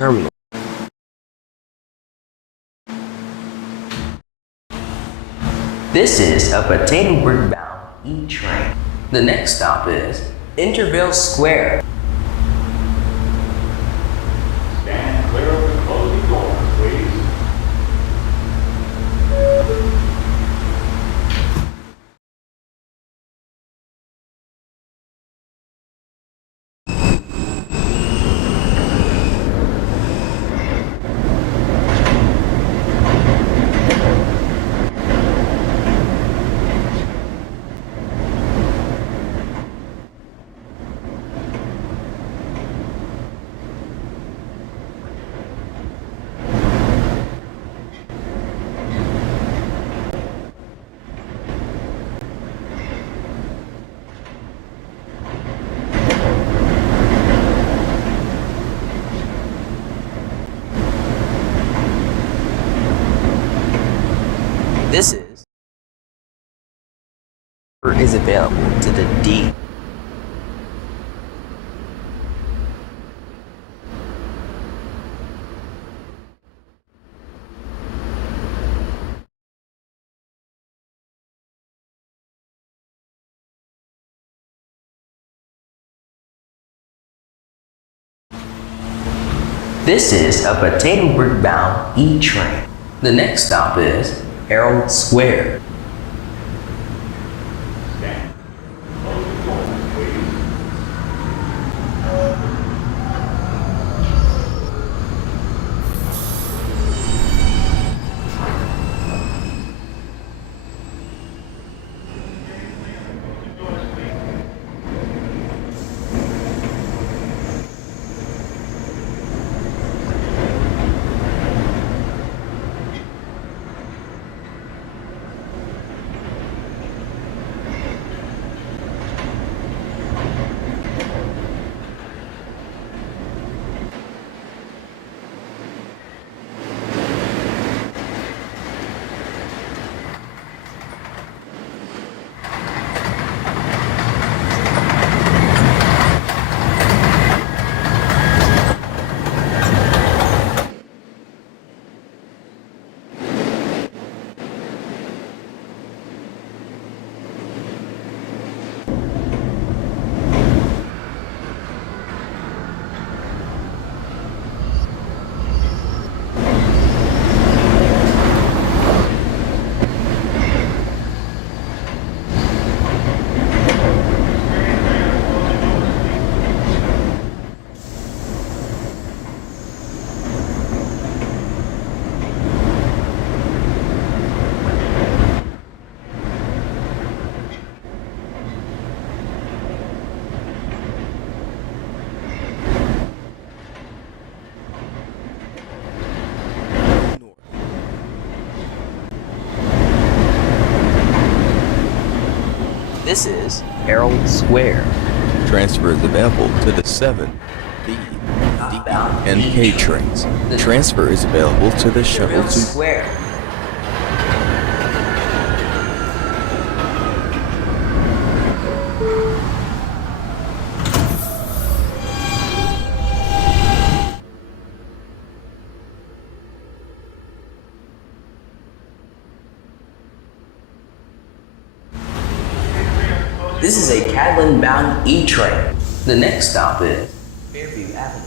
terminal. This is a potato brick-bound E train. The next stop is Intervale Square. Stand clear of the closing doors, please. This is available to the D. This is a potato brick-bound E train. The next stop is Herald Square. Stand closing doors, please. This is Herald Square. Transfer is available to the 7, B, D, and K trains. Transfer is available to the shuttle Herald to Square. This is a Cadland-bound E train. The next stop is Fairview Avenue.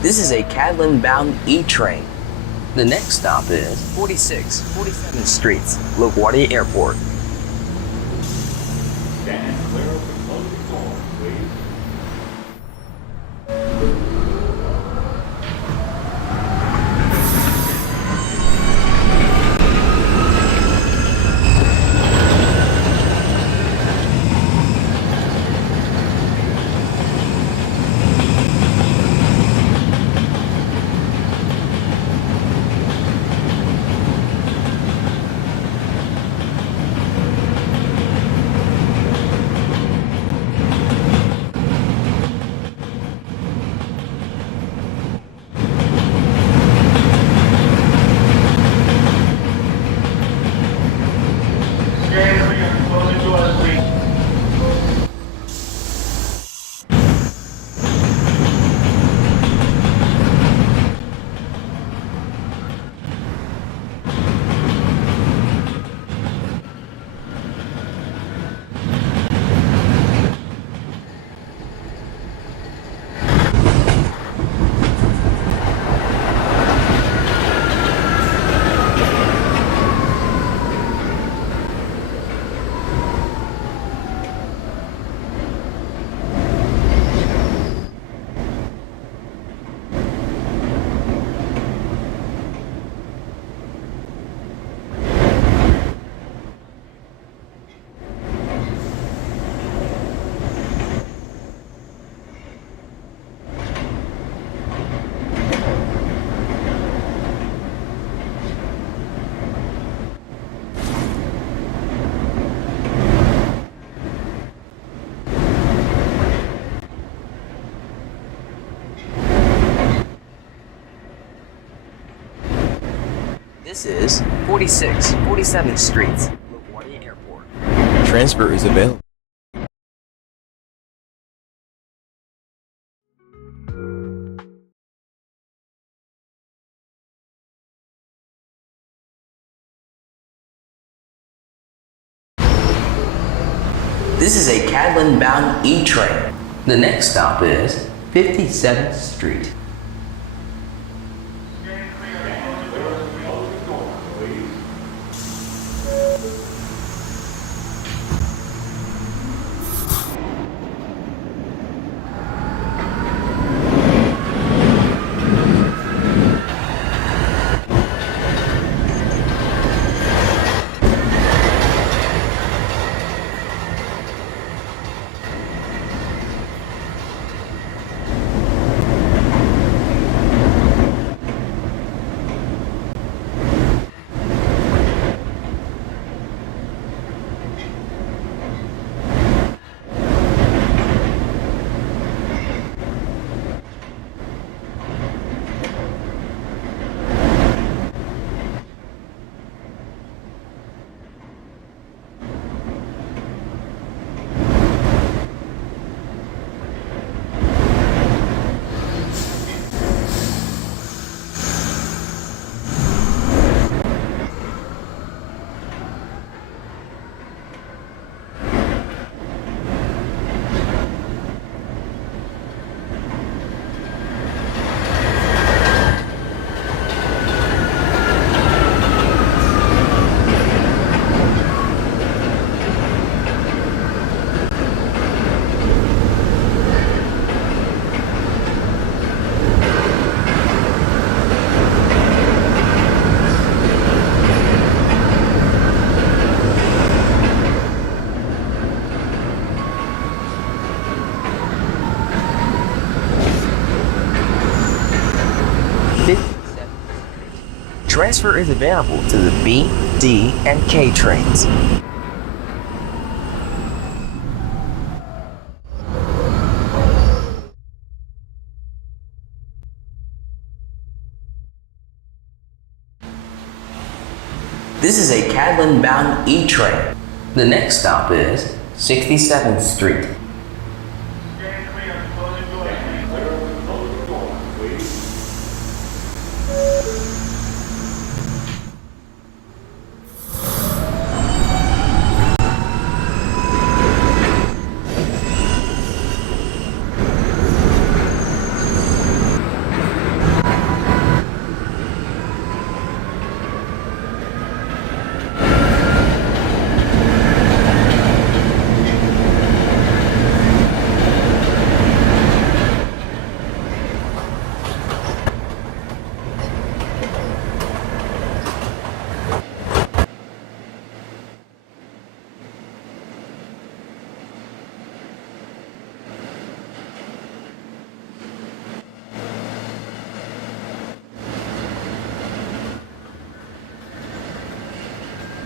This is a Cadland-bound E-train. The next stop is 47th Street, LaGuardia Airport. Stand clear of the closing doors, please. Stand clear of the closing doors, please. This is 47th Street, LaGuardia Airport. Transfer is available. This is a Cadland-bound E-train. The next stop is 57th Street. Stand clear of the closing doors, please. Transfer is available to the B, D, and K trains. This is a Cadland-bound E-train. The next stop is 67th Street. Stand clear of the closing doors. Stand clear of the closing doors, please.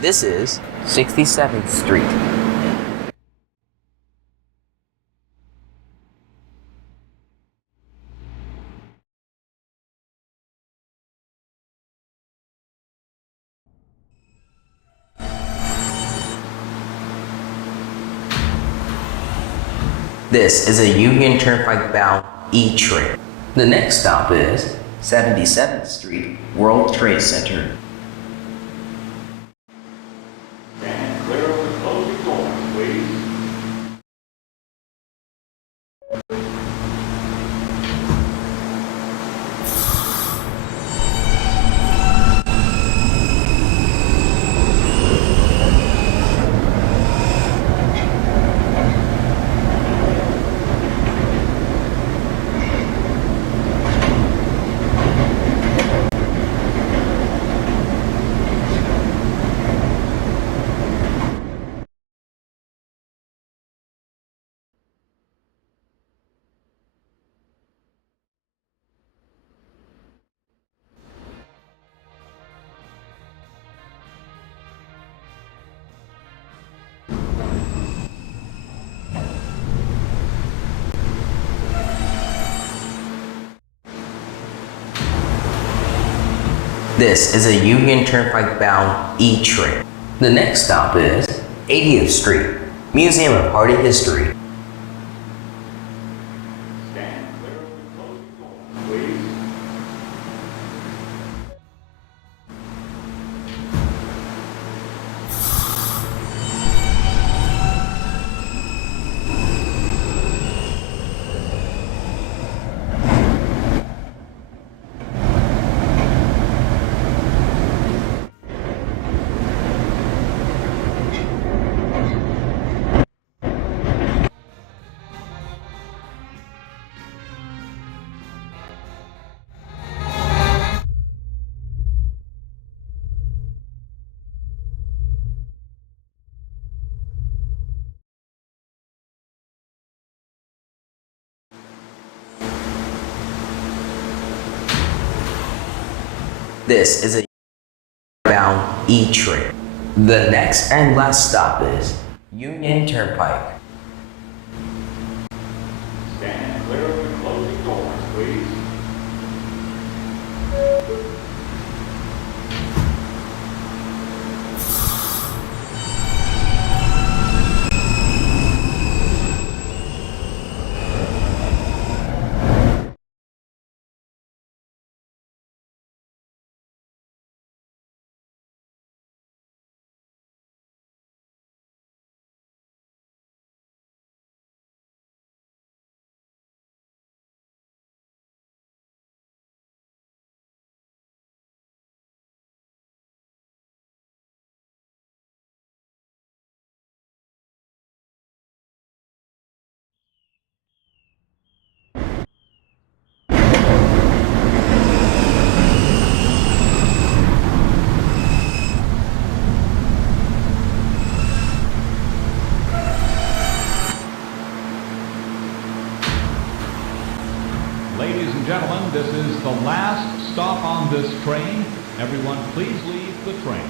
This is 67th Street. This is a Union Turnpike bound E train. The next stop is 77th Street, World Trade Center. Stand clear of the closing doors, please. This is a Union Turnpike bound E train. The next stop is 80th Street, Museum of Hardy History. Stand clear of the closing doors, please. This is a bound E train. The next and last stop is Union Turnpike. Stand clear of the closing doors, please. Ladies and gentlemen, this is the last stop on this train. Everyone, please leave the train.